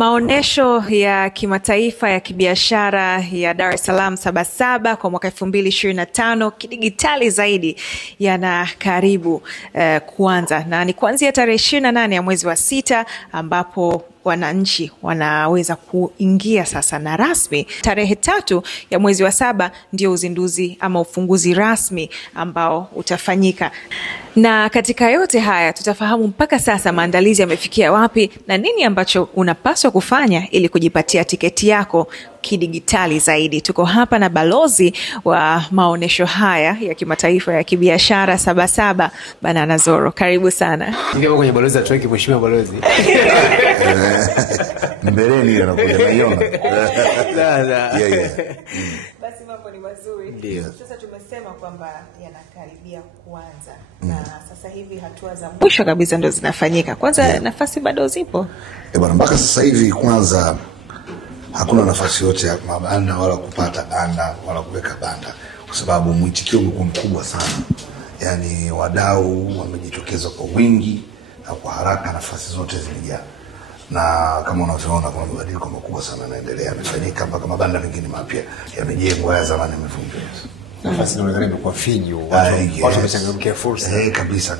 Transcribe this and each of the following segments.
Maonesho ya kimataifa ya kibiashara ya Dar es Salaam Sabasaba kwa mwaka 2025 kidigitali zaidi yana karibu kuanza, na ni kuanzia tarehe 28 ya mwezi wa 6 ambapo wananchi wanaweza kuingia sasa, na rasmi tarehe 3 ya mwezi wa 7 ndio uzinduzi ama ufunguzi rasmi ambao utafanyika. Na katika yote haya tutafahamu mpaka sasa maandalizi yamefikia wapi na nini ambacho unapaswa kufanya ili kujipatia tiketi yako kidigitali zaidi. Tuko hapa na balozi wa maonesho haya ya kimataifa ya kibiashara Sabasaba, Banana Zoro. Karibu sana. Ningepo kwenye balozi atuweke mheshimiwa balozi. Mbeleni anakuja naiona. Basi mambo ni mazuri. Ndio. Sasa tumesema kwamba yanakaribia kuanza. Na sasa hivi hatua za mwisho kabisa ndio zinafanyika. Kwanza nafasi bado zipo? Bwana, mpaka sasa hivi kwanza hakuna nafasi yote ya mabanda wala kupata banda wala kuweka banda, kwa sababu mwitikio mkubwa sana. Yaani wadau wamejitokeza kwa wingi na kwa haraka, nafasi zote zimejaa. Na kama unavyoona kuna mabadiliko makubwa sana yanaendelea, yamefanyika mpaka mabanda mengine mapya yamejengwa, ya zamani yamevunjwa. Nafasi inaonekana imekuwa finyu, watu wamechangamkia fursa. Kabisa.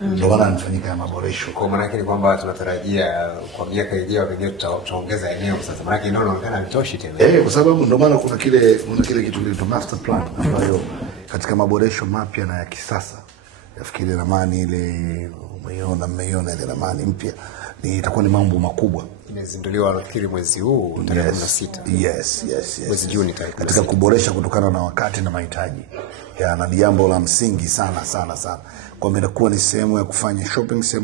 Ndio maana nifanyika ya maboresho. Kwa maana yake ni kwamba tunatarajia kwa miaka ijayo pengine tutaongeza eneo sasa. Maana yake eneo linaonekana halitoshi tena. Kwa sababu ndio maana kuna kile kitu kinaitwa master plan, ambayo katika maboresho mapya na ya kisasa, nafikiri ramani ile mmeiona ile ramani mpya itakuwa ni mambo makubwa. Imezinduliwa nafikiri mwezi huu tarehe 16. Yes. Mwezi Juni tarehe 16. Katika kuboresha kutokana na wakati na mahitaji. Na ni jambo la msingi sana. Kwa maana inakuwa ni sehemu ya kufanya shopping, sehemu